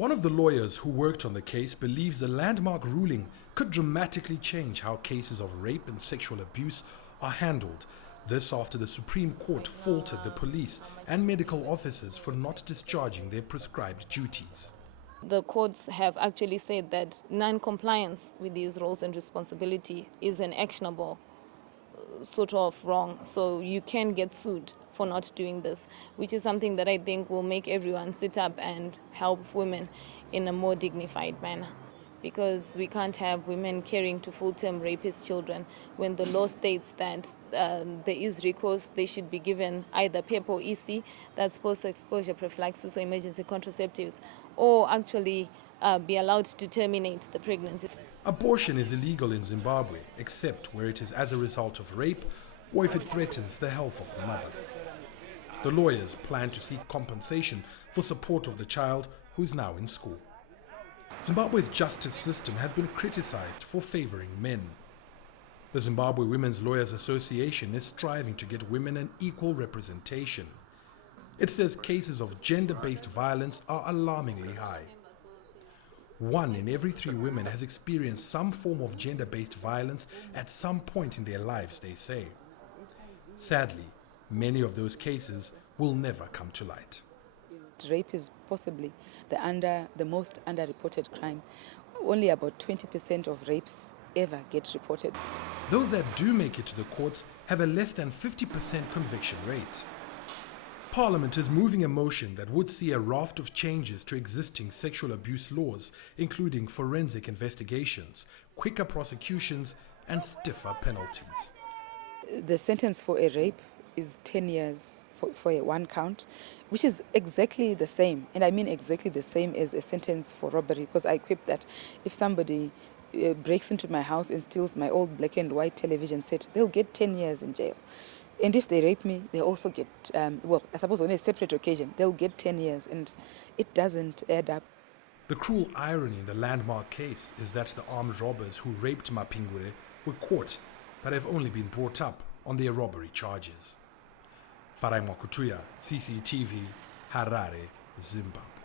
One of the lawyers who worked on the case believes the landmark ruling could dramatically change how cases of rape and sexual abuse are handled. This after the Supreme Court faulted the police and medical officers for not discharging their prescribed duties. The courts have actually said that non-compliance with these roles and responsibility is an actionable sort of wrong. So you can get sued for not doing this, which is something that I think will make everyone sit up and help women in a more dignified manner. Because we can't have women caring to full-term rapist children when the law states that there is recourse. They should be given either PEP or EC, that's post-exposure prophylaxis or emergency contraceptives, or actually be allowed to terminate the pregnancy. Abortion is illegal in Zimbabwe, except where it is as a result of rape or if it threatens the health of the mother. The lawyers plan to seek compensation for support of the child who is now in school. Zimbabwe's justice system has been criticized for favoring men. The Zimbabwe Women's Lawyers Association is striving to get women an equal representation. It says cases of gender-based violence are alarmingly high. 1 in every 3 women has experienced some form of gender-based violence at some point in their lives, they say. Sadly, many of those cases will never come to light. Rape is possibly the most underreported crime. Only about 20% of rapes ever get reported. Those that do make it to the courts have a less than 50% conviction rate. Parliament is moving a motion that would see a raft of changes to existing sexual abuse laws, including forensic investigations, quicker prosecutions, and stiffer penalties. The sentence for a rape is 10 years for a 1 count, which is exactly the same, and I mean exactly the same as a sentence for robbery, because I equip that if somebody breaks into my house and steals my old black and white television set, they'll get 10 years in jail. And if they rape me, they also get, I suppose on a separate occasion, they'll get 10 years, and it doesn't add up. The cruel irony in the landmark case is that the armed robbers who raped Mapingure were caught, but have only been brought up on their robbery charges. Farai Mwakutuya, CCTV, Harare, Zimbabwe.